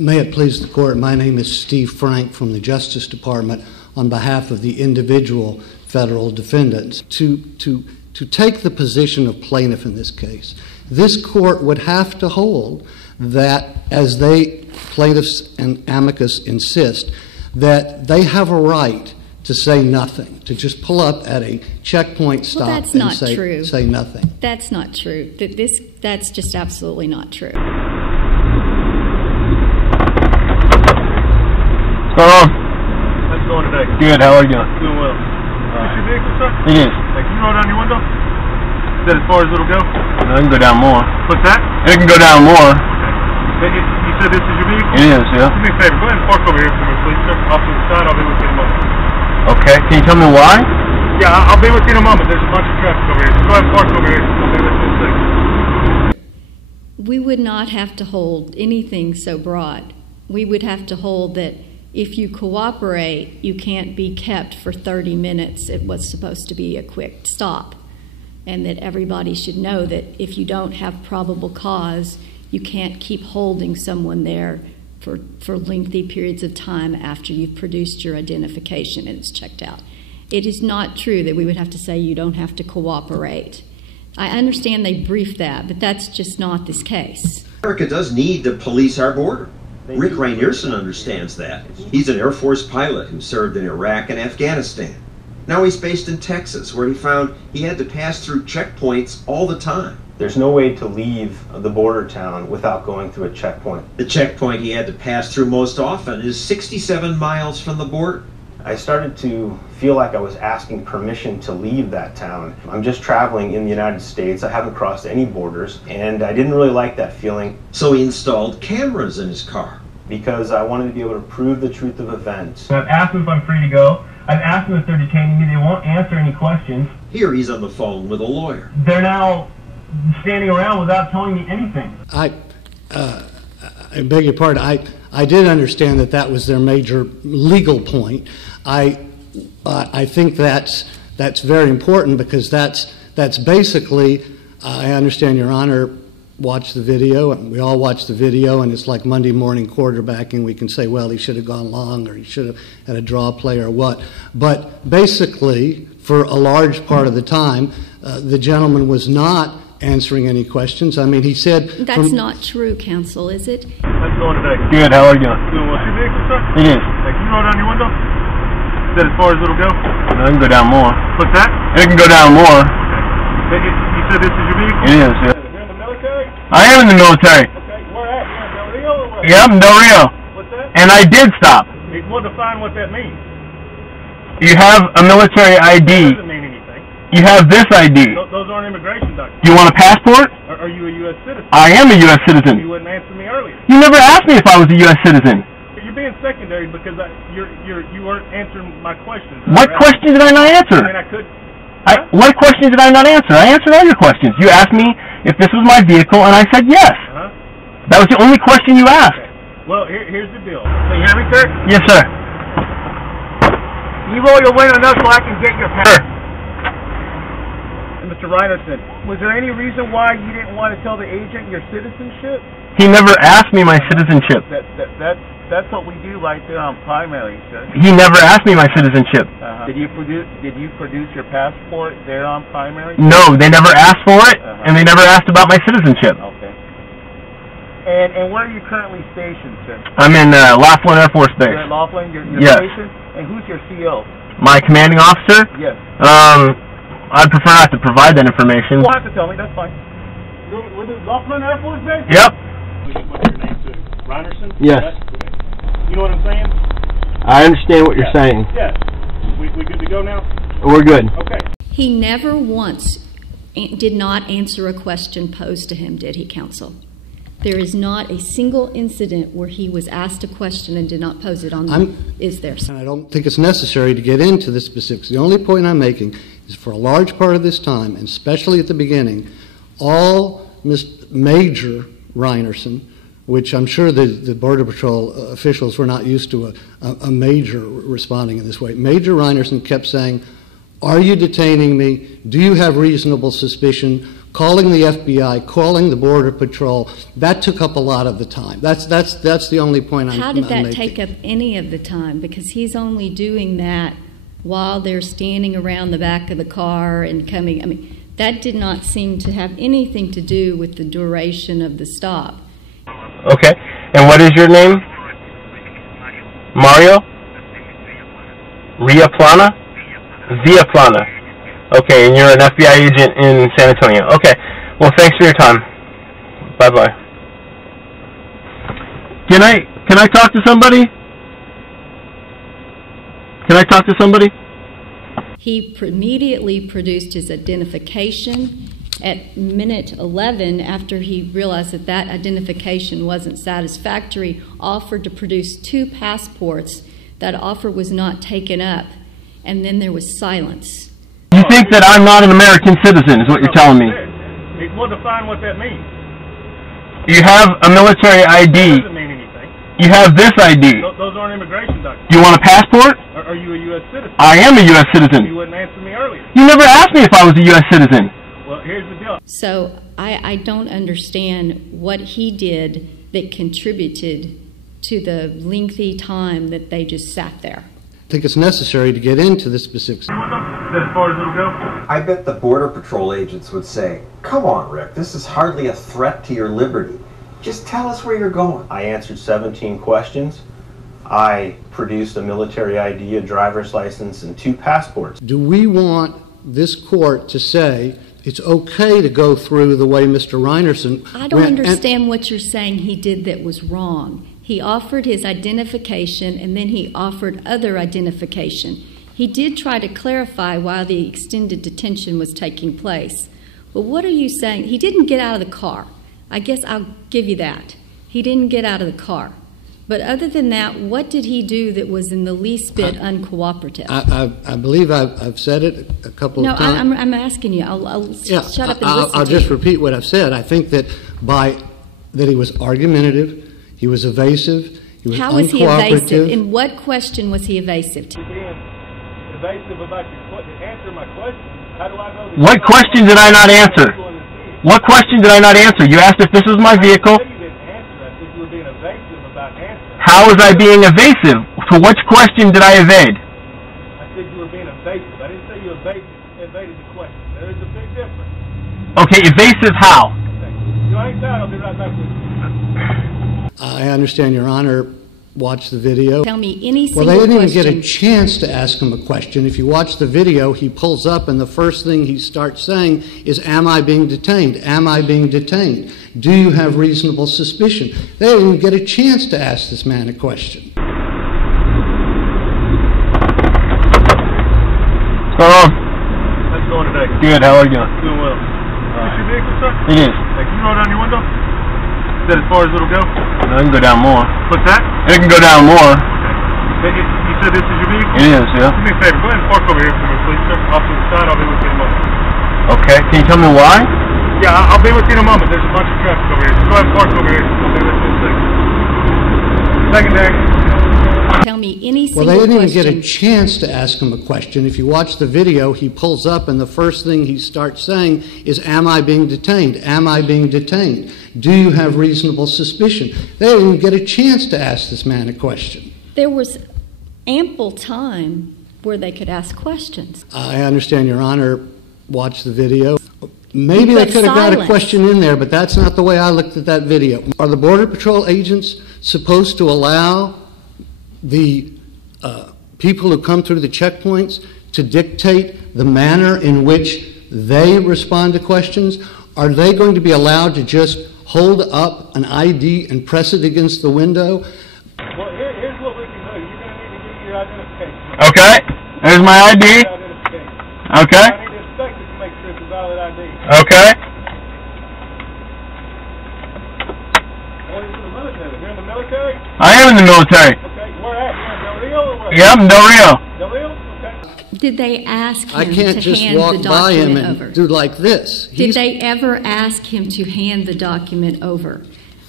May it please the Court, my name is Steve Frank from the Justice Department on behalf of the individual federal defendants. To take the position of plaintiff in this case, this Court would have to hold that, as plaintiffs and amicus insist, that they have a right to say nothing, to just pull up at a checkpoint stop and say nothing. That's not true. That's just absolutely not true. Hello. How's it going today? Good. How are you doing? Doing well. Is this your vehicle, sir? It is. Hey, can you roll down your window? Is that as far as it'll go? No, it can go down more. What's that? It can go down more. Okay. You said this is your vehicle? It is, yeah. Do me a favor. Go ahead and park over here for me, please, sir. Off to the side. I'll be with you in a moment. Okay. Can you tell me why? Yeah, I'll be with you in a moment. There's a bunch of traffic over here. So go ahead and park over here. I'll be with you in a second. We would not have to hold anything so broad. We would have to hold that if you cooperate, you can't be kept for 30 minutes at what's supposed to be a quick stop, and that everybody should know that if you don't have probable cause, you can't keep holding someone there for lengthy periods of time after you've produced your identification and it's checked out. It is not true that we would have to say you don't have to cooperate. I understand they briefed that, but that's just not this case. America does need to police our border. Rick Rynearson understands that. He's an Air Force pilot who served in Iraq and Afghanistan. Now he's based in Texas, where he found he had to pass through checkpoints all the time. There's no way to leave the border town without going through a checkpoint. The checkpoint he had to pass through most often is 67 miles from the border. I started to feel like I was asking permission to leave that town. I'm just traveling in the United States. I haven't crossed any borders, and I didn't really like that feeling. So he installed cameras in his car. Because I wanted to be able to prove the truth of events. I've asked them if I'm free to go. I've asked them if they're detaining me. They won't answer any questions. Here he's on the phone with a lawyer. They're now standing around without telling me anything. I beg your pardon. I did understand that was their major legal point. I think that's very important, because that's basically, I understand Your Honor watched the video, and we all watched the video, and it's like Monday morning quarterbacking. We can say, well, he should have gone long, or he should have had a draw play, or what. But basically, for a large part of the time, the gentleman was not answering any questions. I mean, he said... That's not true, counsel, is it? How's it going today? Good. How are you doing? Doing well. Is your vehicle, sir? It is. Hey, can you roll down your window? Is that as far as it'll go? No, it can go down more. What's that? It can go down more. Okay. You said this is your vehicle? It is, yeah. I am in the military. Okay, where at? You're in Del Rio or where? Yeah, I'm in Del Rio. What's that? And I did stop. You want to define what that means. You have a military ID. That doesn't mean anything. You have this ID. Those aren't immigration documents. You want a passport? Are you a U.S. citizen? I am a U.S. citizen. You wouldn't answer me earlier. You never asked me if I was a U.S. citizen. You're being secondary because you weren't answering my questions. What question did I not answer? I mean, I could. What questions did I not answer? I answered all your questions. You asked me if this was my vehicle, and I said yes. That was the only question you asked. Okay. Well, here's the deal. Can you hear me, sir? Yes, sir. Can you roll your window up so I can get your pass? Mr. Rynearson, was there any reason why you didn't want to tell the agent your citizenship? He never asked me my citizenship. That's what we do right there on primary, sir. He never asked me my citizenship. Did you produce your passport there on primary? No, they never asked for it, and they never asked about my citizenship. Okay. And where are you currently stationed, sir? I'm in Laughlin Air Force Base. You're at Laughlin? You're yes. stationed? And who's your CO? My commanding officer? Yes. I'd prefer not to provide that information. You don't have to tell me, that's fine. With the Laughlin Air Force Base? Yep. What's your name, sir? Rynearson? Yes. You know what I'm saying? I understand what you're saying. Yes. We good to go now? We're good. Okay. He never once did not answer a question posed to him, did he, counsel? There is not a single incident where he was asked a question and did not pose it on them. Is there? I don't think it's necessary to get into the specifics. The only point I'm making is for a large part of this time, and especially at the beginning, all Major Rynearson, which I'm sure the Border Patrol officials were not used to a major responding in this way. Major Rynearson kept saying, are you detaining me? Do you have reasonable suspicion? calling the FBI, calling the Border Patrol. That took up a lot of the time. That's the only point I'm making. How did that take up any of the time? Because he's only doing that while they're standing around the back of the car and coming. I mean, that did not seem to have anything to do with the duration of the stop. Okay. And what is your name? Mario? Villaplana? Villaplana. Okay, and you're an FBI agent in San Antonio. Okay. Well, thanks for your time. Bye-bye. Can I talk to somebody? Can I talk to somebody? He immediately produced his identification at minute 11 after he realized that that identification wasn't satisfactory, offered to produce 2 passports. That offer was not taken up, and then there was silence. You think that I'm not an American citizen is what you're telling me. Well, define what that means. You have a military ID. That doesn't mean anything. You have this ID. Those aren't immigration documents. You want a passport? Are you a U.S. citizen? I am a U.S. citizen. You wouldn't answer me earlier. You never asked me if I was a U.S. citizen. Well, here's the deal. So I don't understand what he did that contributed to the lengthy time that they just sat there. I think it's necessary to get into the specifics. Is that as far as it'll go? I bet the Border Patrol agents would say, "Come on, Rick, this is hardly a threat to your liberty. Just tell us where you're going." I answered 17 questions. I produced a military ID, a driver's license, and 2 passports. Do we want this court to say it's okay to go through the way Mr. Rynearson I don't understand what you're saying he did that was wrong. He offered his identification, and then he offered other identification. He did try to clarify why the extended detention was taking place. But what are you saying? He didn't get out of the car. I guess I'll give you that. He didn't get out of the car. But other than that, what did he do that was in the least bit uncooperative? I believe I've said it a couple of times. No, I'm asking you. I'll shut up and listen I'll to just you. repeat what I've said. I think that that he was argumentative, he was evasive, he was How was he uncooperative. evasive? In what question was he evasive to? You're being evasive about answering my question. How do I know that? What question did I not answer? What question did I not answer? You asked if this was my vehicle. You didn't answer. I said you were being evasive about answering. How was I being evasive? To which question did I evade? I said you were being evasive. I didn't say you evaded the question. There is a big difference. Okay, evasive how? You ain't down. I'll be right back with you. I understand, Your Honor. Watch the video. Tell me any single Well, they didn't question. even get a chance to ask him a question. If you watch the video, he pulls up, and the first thing he starts saying is, "Am I being detained? Am I being detained? Do you have reasonable suspicion?" They didn't even get a chance to ask this man a question. Hello. How's it going today? Good. How are you doing? Doing well. Is this your vehicle, sir? It is. Hey, can you roll down your window? Is that as far as it'll go? No, it can go down more. What's that? It can go down more. You said this is your vehicle? It is, yeah. Do me a favor. Go ahead and park over here for me, please, sir. Off to the side. I'll be with you in a moment. Okay. Can you tell me why? Yeah, I'll be with you in a moment. There's a bunch of traffic over here. So go ahead and park over here. I'll be with you in a second. Secondary. Tell me any Well, single they didn't even question. get a chance to ask him a question. If you watch the video, he pulls up, and the first thing he starts saying is, "Am I being detained? Am I being detained? Do you have reasonable suspicion?" They didn't even get a chance to ask this man a question. There was ample time where they could ask questions. I understand, Your Honor. Watch the video. Maybe But they could have got a silence. question in there, but that's not the way I looked at that video. Are the Border Patrol agents supposed to allow the people who come through the checkpoints to dictate the manner in which they respond to questions? Are they going to be allowed to just hold up an ID and press it against the window? Well, here's what we can do. You're going to need to give me your identification. Okay. There's my ID. Identification. Okay. I need to inspect it to make sure it's a valid ID. Okay. What is in the military? You're in the military? I am in the military. Okay, where at? You're in Del Rio or where? Yeah, I'm in Del Rio. Del Rio? Okay. Did they ask him I can't to just hand walk the by him document and over? do like this. Did they ever ask him to hand the document over?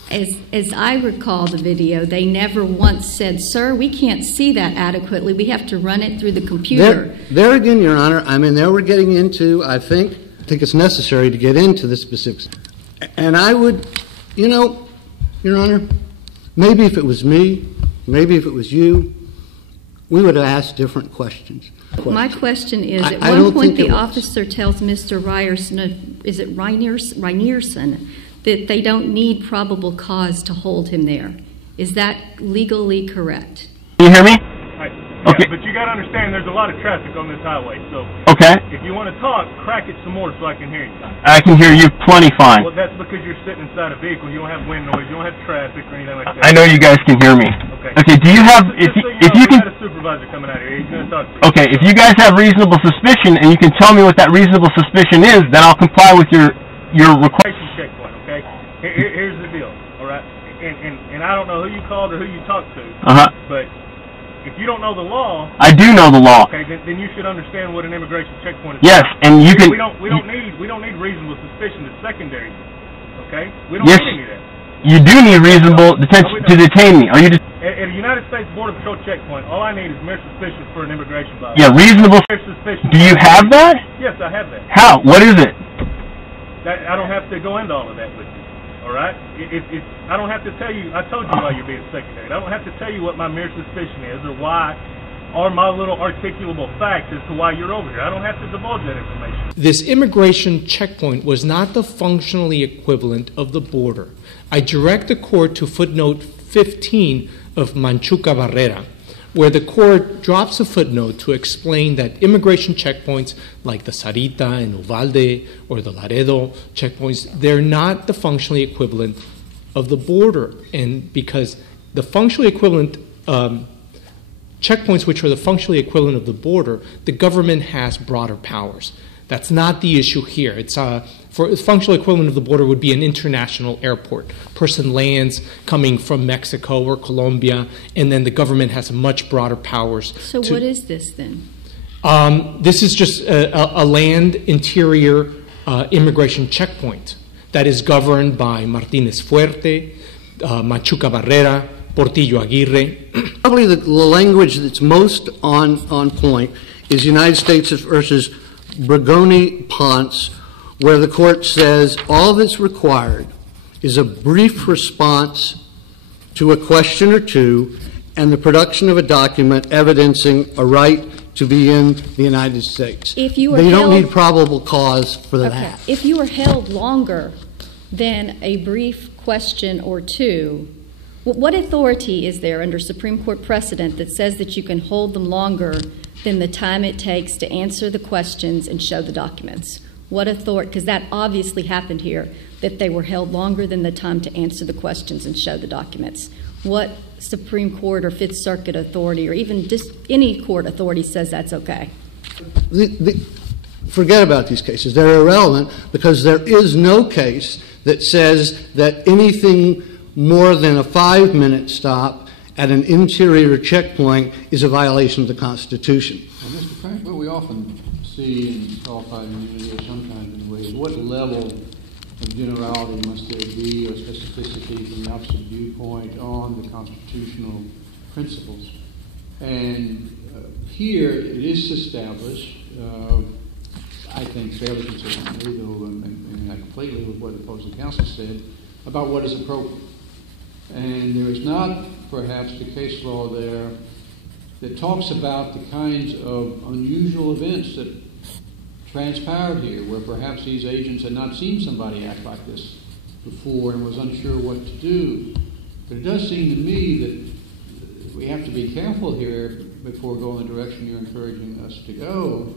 As I recall the video, they never once said, "Sir, we can't see that adequately. We have to run it through the computer." There again, Your Honor, I mean, there we're getting into, I think, think it's necessary to get into the specifics. And I would, Your Honor, maybe if it was me, maybe if it was you, we would have asked different questions. My question is, at one point the officer tells Mr. Rynearson, is it Rynearson, that they don't need probable cause to hold him there. Is that legally correct? Can you hear me? Okay. Yeah, but you got to understand there's a lot of traffic on this highway, so okay. If you want to talk, crack it some more so I can hear you. I can hear you plenty fine. Well, that's because you're sitting inside a vehicle. You don't have wind noise. You don't have traffic or anything like that. I know you guys can hear me. Okay. Okay, do you have, if you can... We got a supervisor coming out here. He's going to talk to you. Okay, if you guys have reasonable suspicion and you can tell me what that reasonable suspicion is, then I'll comply with your request. Checkpoint, okay? Here's the deal, all right? And I don't know who you called or who you talked to, but if you don't know the law, I do know the law. Okay, then you should understand what an immigration checkpoint is. Yes, and you can. We don't need reasonable suspicion. It's secondary. Okay, we don't need any of that. You do need reasonable detention to detain me. Are you? At a United States Border Patrol checkpoint, all I need is mere suspicion for an immigration violation. Yeah, reasonable suspicion. Do you have that? Yes, I have that. How? What is it? I don't have to go into all of that with you. All right? I don't have to tell you. I told you why you're being secondary. I don't have to tell you what my mere suspicion is or why, or my little articulable fact as to why you're over here. I don't have to divulge that information. This immigration checkpoint was not the functionally equivalent of the border. I direct the court to footnote 15 of Manchuca Barrera, where the court drops a footnote to explain that immigration checkpoints like the Sarita and Uvalde or the Laredo checkpoints, they're not the functionally equivalent of the border. And because the functionally equivalent checkpoints, which are the functionally equivalent of the border, the government has broader powers. That's not the issue here. It's for the functional equivalent of the border would be an international airport. Person lands coming from Mexico or Colombia, and then the government has much broader powers. So what is this then? This is just a land interior immigration checkpoint that is governed by Martinez Fuerte, Machuca Barrera, Portillo Aguirre. Probably the language that's most on point is United States versus Bragoni Ponce, where the court says all that's required is a brief response to a question or two and the production of a document evidencing a right to be in the United States. If you were they don't need probable cause for that. If you were held longer than a brief question or two, what authority is there under Supreme Court precedent that says that you can hold them longer than the time it takes to answer the questions and show the documents? What authority? Because that obviously happened here, that they were held longer than the time to answer the questions and show the documents. What Supreme Court or Fifth Circuit authority or even just any court authority says that's okay? Forget about these cases. They're irrelevant because there is no case that says that anything more than a 5-minute stop at an interior checkpoint is a violation of the Constitution. Well, Mr. Frank, what we often see in qualified immunity or sometimes in ways, what level of generality must there be or specificity from the opposite viewpoint on the constitutional principles? And here it is established, I think fairly consistently, though not completely with what the opposing counsel said, about what is appropriate. And there is not, perhaps, the case law there that talks about the kinds of unusual events that transpired here, where perhaps these agents had not seen somebody act like this before and was unsure what to do. But it does seem to me that we have to be careful here before going the direction you're encouraging us to go,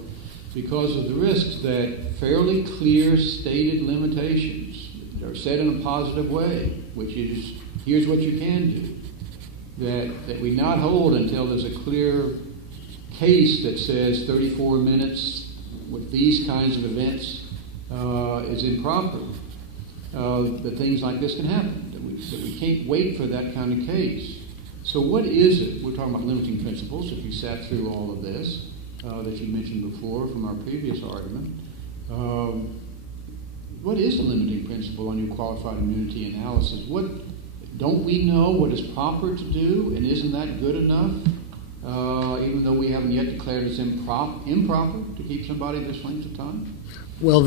because of the risks that fairly clear stated limitations that are said in a positive way, which is here's what you can do, that we not hold until there's a clear case that says 34 minutes with these kinds of events is improper, that things like this can happen, that we can't wait for that kind of case. So what is it? We're talking about limiting principles, if you sat through all of this that you mentioned before from our previous argument. What is the limiting principle on your qualified immunity analysis? Don't we know what is proper to do, and isn't that good enough? even though we haven't yet declared it's improper to keep somebody this length of time? Well,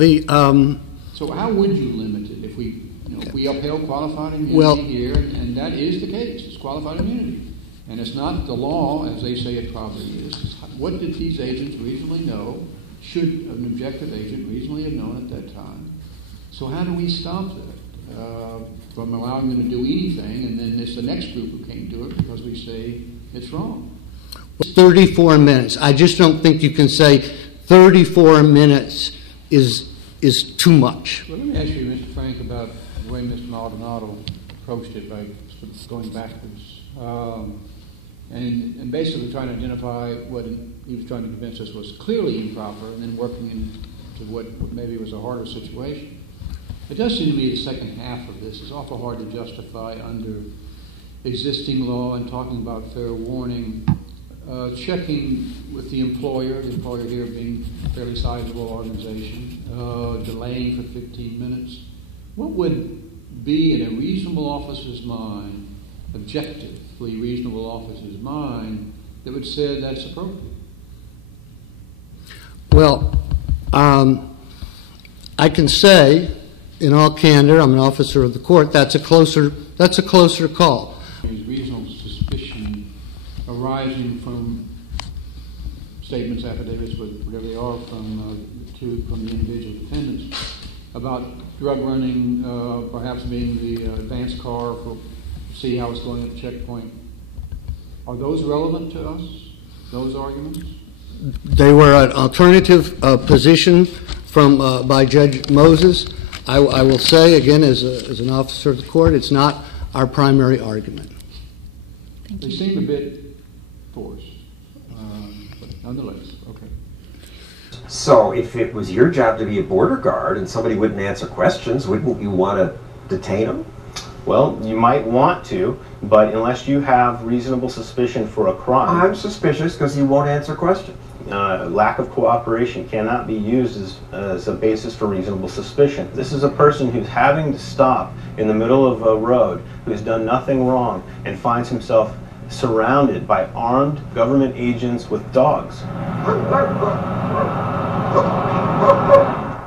So how would you limit it if we upheld qualified immunity here, and that is the case, it's qualified immunity. And it's not the law, as they say it probably is. It's what did these agents reasonably know? Should an objective agent reasonably have known at that time? So how do we stop that from allowing them to do anything, and then it's the next group who can't do it because we say it's wrong? 34 minutes. I just don't think you can say 34 minutes is too much. Well, let me ask you, Mr. Frank, about the way Mr. Maldonado approached it by going backwards. And basically trying to identify what he was trying to convince us was clearly improper, and then working into what maybe was a harder situation. It does seem to me the second half of this is awful hard to justify under existing law and talking about fair warning, checking with the employer here being a fairly sizable organization, delaying for 15 minutes. What would be in a reasonable officer's mind, objectively reasonable officer's mind, that would say that's appropriate? Well, I can say, in all candor, I'm an officer of the court, that's a closer call. There's reasonable suspicion arising from statements, affidavits, whatever they are, from the individual defendants about drug running, perhaps being the advance car for see how it's going at the checkpoint. Are those relevant to us, those arguments? They were an alternative position by Judge Moses. I will say, again, as an officer of the court, it's not our primary argument. They seem a bit forced, but nonetheless, okay. So if it was your job to be a border guard and somebody wouldn't answer questions, wouldn't you want to detain them? Well, you might want to, but unless you have reasonable suspicion for a crime... I'm suspicious because he won't answer questions. Lack of cooperation cannot be used as a basis for reasonable suspicion. This is a person who's having to stop in the middle of a road, who's done nothing wrong, and finds himself surrounded by armed government agents with dogs.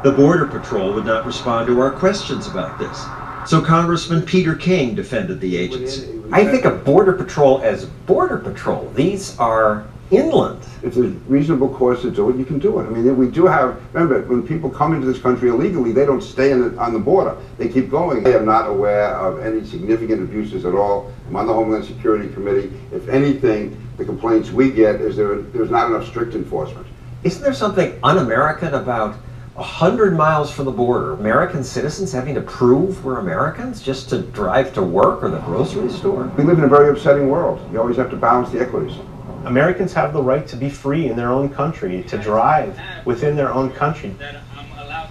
The Border Patrol would not respond to our questions about this. So Congressman Peter King defended the agency. I think of Border Patrol as Border Patrol. These are inland. If there's reasonable cause to do it, you can do it. I mean, we do have, remember, when people come into this country illegally, they don't stay on the border. They keep going. I am not aware of any significant abuses at all. I'm on the Homeland Security Committee. If anything, the complaints we get is there's not enough strict enforcement. Isn't there something un-American about 100 miles from the border, American citizens having to prove we're Americans just to drive to work or the grocery store? We live in a very upsetting world. You always have to balance the equities. Americans have the right to be free in their own country, to drive within their own country.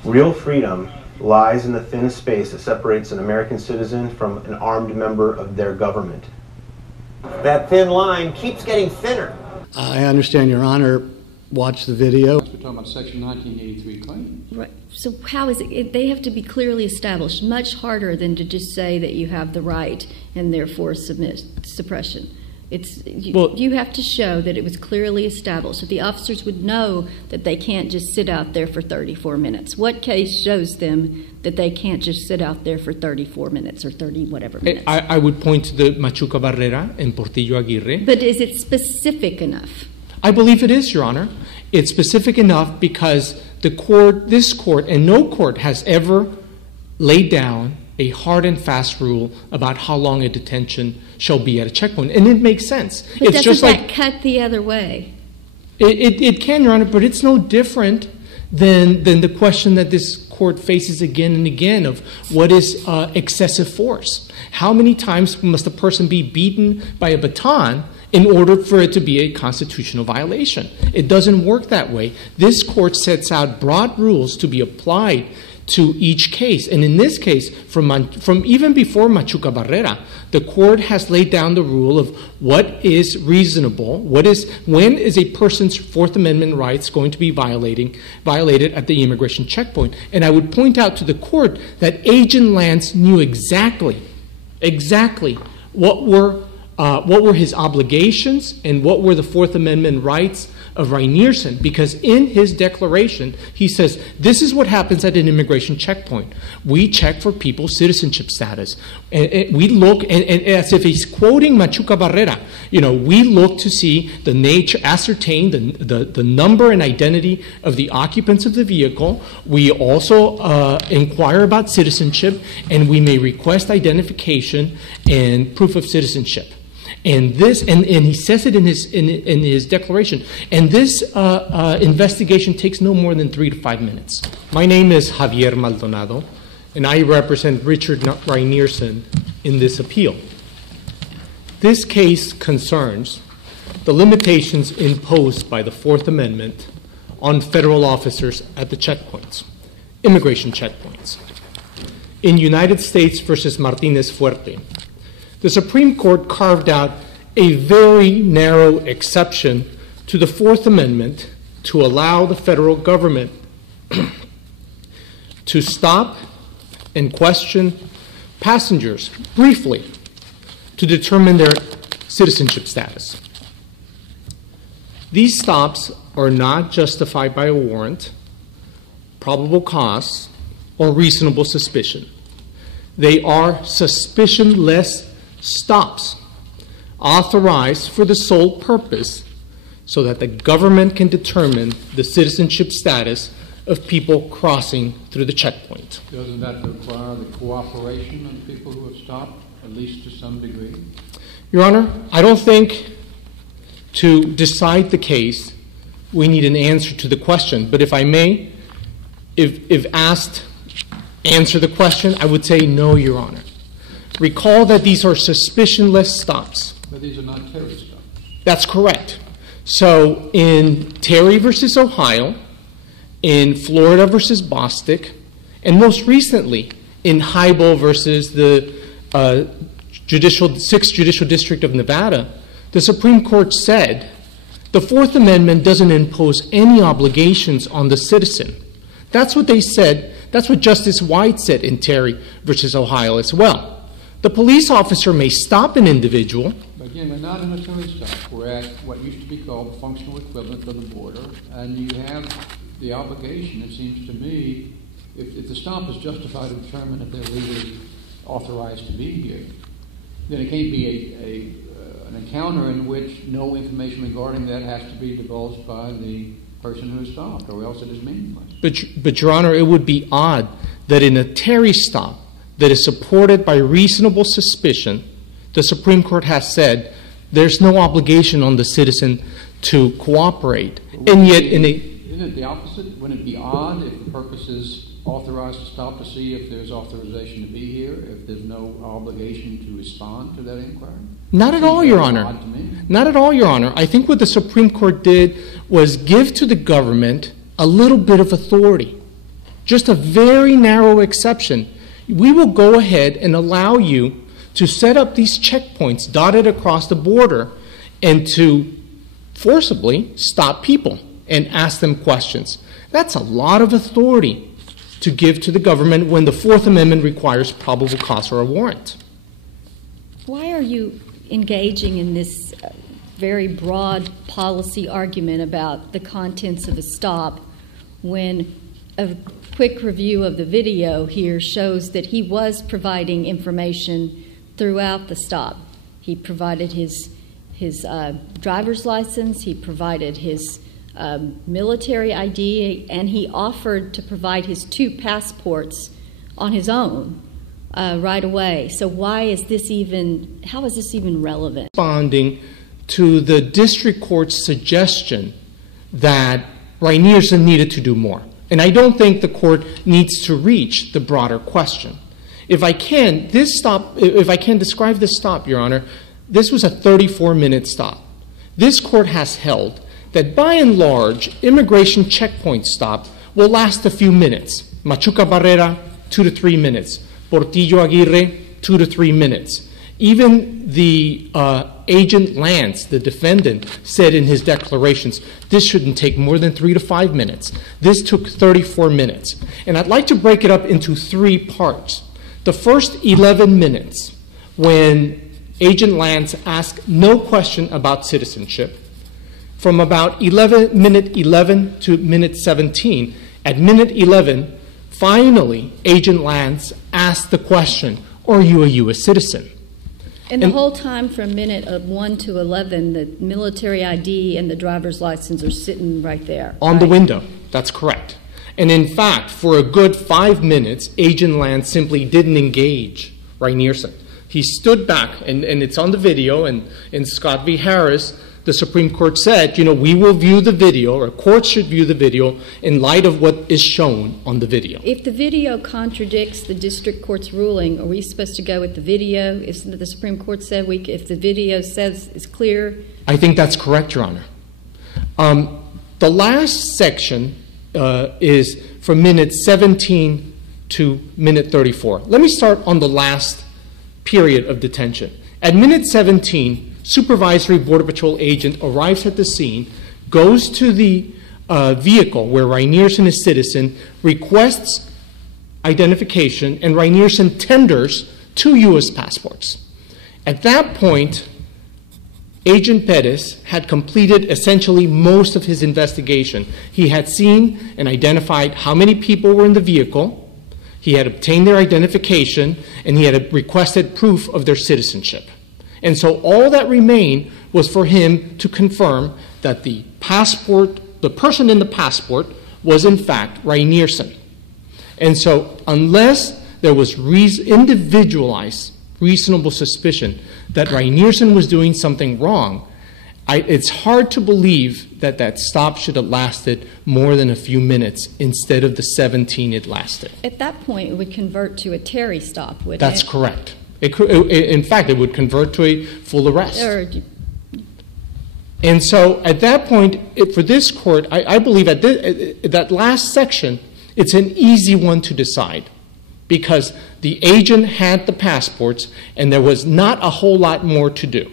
Real freedom lies in the thin space that separates an American citizen from an armed member of their government. That thin line keeps getting thinner. I understand, Your Honor. Watch the video. We're talking about Section 1983 claims. Right. So how is it? They have to be clearly established, much harder than to just say that you have the right and therefore suppression. You have to show that it was clearly established, that the officers would know that they can't just sit out there for 34 minutes. What case shows them that they can't just sit out there for 34 minutes or 30 whatever minutes? I would point to the Machuca Barrera and Portillo Aguirre. But is it specific enough? I believe it is, Your Honor. It's specific enough because this court, and no court has ever laid down a hard and fast rule about how long a detention shall be at a checkpoint. And it makes sense. But doesn't that cut the other way? It can, Your Honor, but it's no different than the question that this court faces again and again of what is excessive force. How many times must a person be beaten by a baton in order for it to be a constitutional violation? It doesn't work that way. This court sets out broad rules to be applied to each case. And in this case, from even before Machuca Barrera, the court has laid down the rule of what is reasonable, when is a person's Fourth Amendment rights going to be violated at the immigration checkpoint. And I would point out to the court that Agent Lance knew exactly what were what were his obligations and what were the Fourth Amendment rights of Rynearson, because in his declaration, he says, this is what happens at an immigration checkpoint. We check for people's citizenship status. And we look, and as if he's quoting Machuca Barrera, we look to see the nature, ascertain the number and identity of the occupants of the vehicle. We also inquire about citizenship, and we may request identification and proof of citizenship. And this, and he says it in his declaration. And this investigation takes no more than 3 to 5 minutes. My name is Javier Maldonado, and I represent Richard Rynearson in this appeal. This case concerns the limitations imposed by the Fourth Amendment on federal officers at the checkpoints, immigration checkpoints. In United States versus Martinez Fuerte, the Supreme Court carved out a very narrow exception to the Fourth Amendment to allow the federal government to stop and question passengers briefly to determine their citizenship status. These stops are not justified by a warrant, probable cause, or reasonable suspicion. They are suspicionless stops authorized for the sole purpose so that the government can determine the citizenship status of people crossing through the checkpoint. Doesn't that require the cooperation of the people who have stopped, at least to some degree? Your Honor, I don't think to decide the case we need an answer to the question. But if I may, if asked, answer the question, I would say no, Your Honor. Recall that these are suspicionless stops. But these are not Terry stops. That's correct. So in Terry versus Ohio, in Florida versus Bostic, and most recently in Hybel versus the 6th Judicial District of Nevada, the Supreme Court said the Fourth Amendment doesn't impose any obligations on the citizen. That's what they said. That's what Justice White said in Terry versus Ohio as well. The police officer may stop an individual. But again, we're not in a Terry stop. We're at what used to be called the functional equivalent of the border, and you have the obligation, it seems to me, if the stop is justified to determine if they're legally authorized to be here, then it can't be an encounter in which no information regarding that has to be divulged by the person who is stopped, or else it is meaningless. But Your Honor, it would be odd that in a Terry stop that is supported by reasonable suspicion, the Supreme Court has said there's no obligation on the citizen to cooperate. And yet in a... Isn't it the opposite? Wouldn't it be odd if the purpose is authorized to stop to see if there's authorization to be here, if there's no obligation to respond to that inquiry? Not at all, Your Honor. Not at all, Your Honor. I think what the Supreme Court did was give to the government a little bit of authority, just a very narrow exception. We will go ahead and allow you to set up these checkpoints dotted across the border and to forcibly stop people and ask them questions. That's a lot of authority to give to the government when the Fourth Amendment requires probable cause or a warrant. Why are you engaging in this very broad policy argument about the contents of a stop when a quick review of the video here shows that he was providing information throughout the stop? He provided his driver's license, he provided his military ID, and he offered to provide his 2 passports on his own right away. So how is this even relevant? Responding to the district court's suggestion that Rynearson needed to do more. And I don't think the court needs to reach the broader question. If I can describe this stop, Your Honor, this was a 34-minute stop. This court has held that by and large, immigration checkpoint stop will last a few minutes. Machuca Barrera, 2 to 3 minutes. Portillo Aguirre, 2 to 3 minutes. Even the agent Lance, the defendant, said in his declarations, this shouldn't take more than 3 to 5 minutes. This took 34 minutes. And I'd like to break it up into 3 parts. The first 11 minutes, when Agent Lance asked no question about citizenship. From about minute 11 to minute 17, at minute 11, finally, Agent Lance asked the question, are you a U.S. citizen? And the whole time from minute 1 to 11, the military ID and the driver's license are sitting right there. On the window, that's correct. And in fact, for a good 5 minutes, Agent Lance simply didn't engage Rynearson. He stood back, and it's on the video, and in Scott v. Harris, the Supreme Court said, we will view the video, or courts should view the video in light of what is shown on the video. If the video contradicts the district court's ruling, are we supposed to go with the video? Isn't it the Supreme Court said if the video says it's clear? I think that's correct, Your Honor. The last section is from minute 17 to minute 34. Let me start on the last period of detention. At minute 17, Supervisory Border Patrol agent arrives at the scene, goes to the vehicle where Rynearson is citizen, requests identification, and Rynearson tenders 2 U.S. passports. At that point, Agent Pettis had completed essentially most of his investigation. He had seen and identified how many people were in the vehicle, he had obtained their identification, and he had requested proof of their citizenship. And so all that remained was for him to confirm that the person in the passport was in fact Rynearson. And so unless there was individualized reasonable suspicion that Rynearson was doing something wrong, it's hard to believe that stop should have lasted more than a few minutes instead of the 17 it lasted. At that point, it would convert to a Terry stop, wouldn't it? That's correct. In fact, it would convert to a full arrest. And so at that point, for this court, I believe that last section, it's an easy one to decide because the agent had the passports and there was not a whole lot more to do.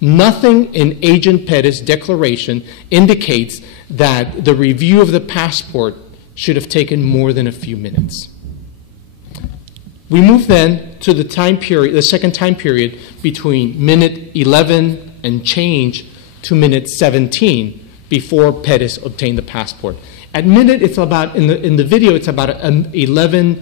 Nothing in Agent Pettis' declaration indicates that the review of the passport should have taken more than a few minutes. We move then to the time period, the second time period between minute 11 and change to minute 17 before Pettis obtained the passport. At minute, it's about, in the video, it's about 11:15,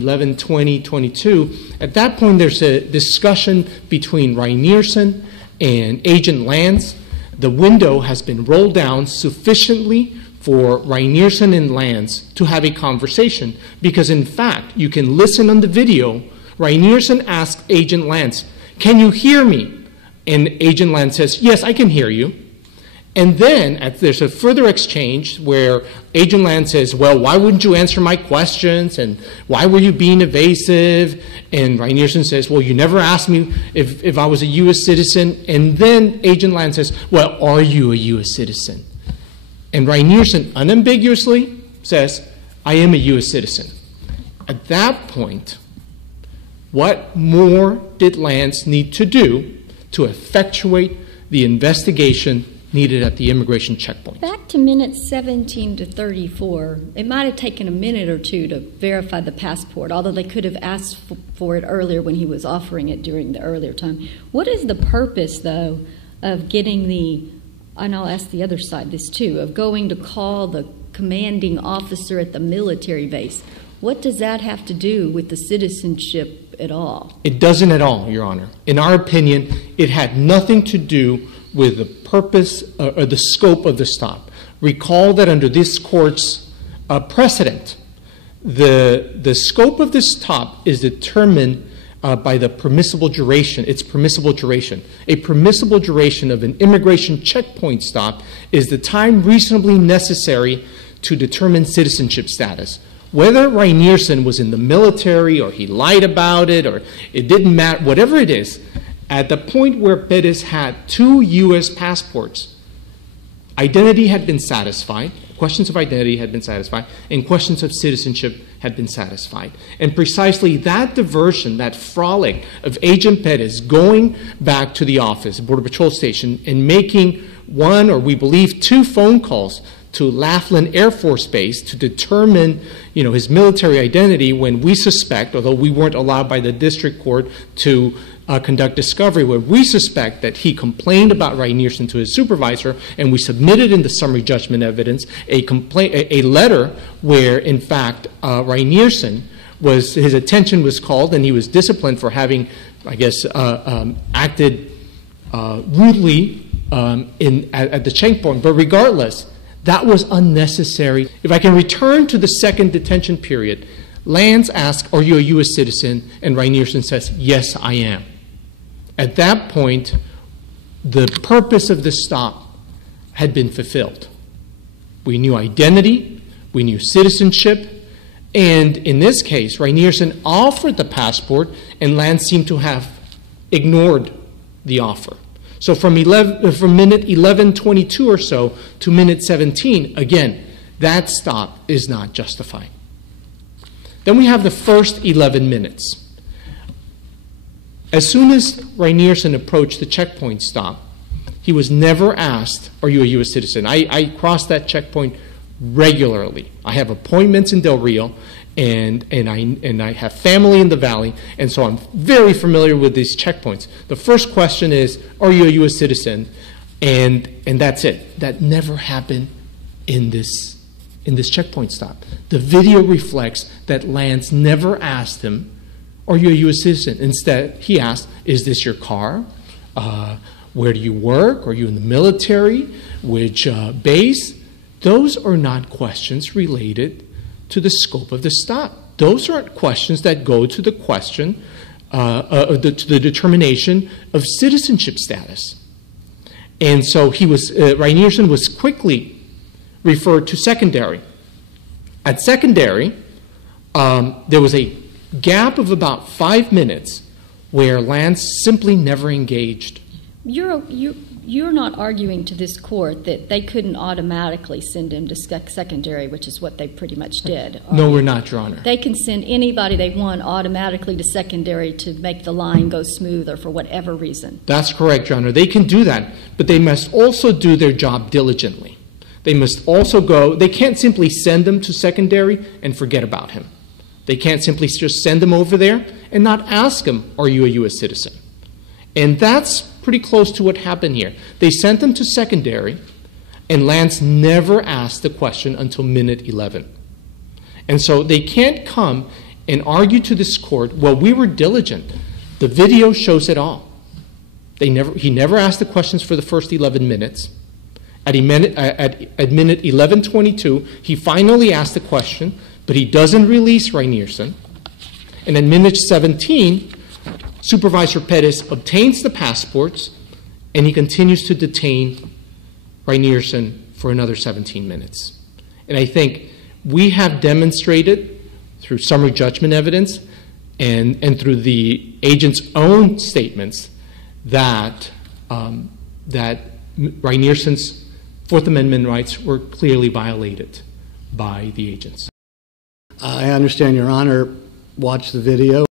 11:20, 22. At that point, there's a discussion between Rynearson and Agent Lance. The window has been rolled down sufficiently for Rynearson and Lance to have a conversation because, in fact, you can listen on the video. Rynearson asked Agent Lance, "Can you hear me?" And Agent Lance says, "Yes, I can hear you." And then there's a further exchange where Agent Lance says, "Well, why wouldn't you answer my questions? And why were you being evasive?" And Rynearson says, "Well, you never asked me if I was a U.S. citizen." And then Agent Lance says, "Well, are you a U.S. citizen?" And Rynearson unambiguously says, "I am a U.S. citizen." At that point, what more did Lance need to do to effectuate the investigation needed at the immigration checkpoint? Back to minutes 17 to 34, it might have taken a minute or two to verify the passport, although they could have asked for it earlier when he was offering it during the earlier time. What is the purpose, though, of getting and I'll ask the other side this too, of going to call the commanding officer at the military base? What does that have to do with the citizenship at all? It doesn't at all, Your Honor. In our opinion, it had nothing to do with the purpose or the scope of the stop. Recall that under this court's precedent, the scope of the stop is determined by the permissible duration, its permissible duration. A permissible duration of an immigration checkpoint stop is the time reasonably necessary to determine citizenship status. Whether Rynearson was in the military or he lied about it or it didn't matter, whatever it is, at the point where Pettis had 2 U.S. passports, identity had been satisfied, questions of identity had been satisfied, and questions of citizenship had been satisfied. And precisely that diversion, that frolic of Agent Pettis going back to the office, Border Patrol Station, and making 1 or we believe 2 phone calls to Laughlin Air Force Base to determine, his military identity when we suspect, although we weren't allowed by the district court to conduct discovery, where we suspect that he complained about Rynearson to his supervisor, and we submitted in the summary judgment evidence a letter where, in fact, Rynearson his attention was called and he was disciplined for having, I guess, acted rudely at the checkpoint. But regardless, that was unnecessary. If I can return to the second detention period, Lance asks, "Are you a U.S. citizen?" And Rynearson says, "Yes, I am." At that point, the purpose of the stop had been fulfilled. We knew identity, we knew citizenship, and in this case, Rynearson offered the passport, and Lance seemed to have ignored the offer. So from minute 11:22 or so to minute 17, again, that stop is not justified. Then we have the first 11 minutes. As soon as Rynearson approached the checkpoint stop, he was never asked, "Are you a U.S. citizen?" I cross that checkpoint regularly. I have appointments in Del Rio, and I have family in the Valley, and so I'm very familiar with these checkpoints. The first question is, "Are you a U.S. citizen?" And that's it. That never happened in this checkpoint stop. The video reflects that Lance never asked him, "Are you a U.S. citizen?" Instead, he asked, "Is this your car? Where do you work? Are you in the military? Which base?" Those are not questions related to the scope of the stop. Those aren't questions that go to the question, to the determination of citizenship status. And so Rynearson was quickly referred to secondary. At secondary, there was a gap of about 5 minutes where Lance simply never engaged. You're not arguing to this court that they couldn't automatically send him to secondary, which is what they pretty much did. No, we're not, Your Honor. They can send anybody they want automatically to secondary to make the line go smoother for whatever reason. That's correct, Your Honor. They can do that, but they must also do their job diligently. They must also they can't simply send them to secondary and forget about him. They can't simply just send them over there and not ask him, "Are you a U.S. citizen?" And that's pretty close to what happened here. They sent him to secondary, and Lance never asked the question until minute 11. And so they can't come and argue to this court, "Well, we were diligent." The video shows it all. He never asked the questions for the first 11 minutes. At minute 11:22, he finally asked the question, but he doesn't release Rynearson. And at minute 17, Supervisor Perez obtains the passports, and he continues to detain Rynearson for another 17 minutes. And I think we have demonstrated through summary judgment evidence and through the agent's own statements that Rynearson's Fourth Amendment rights were clearly violated by the agents. I understand Your Honor watched the video.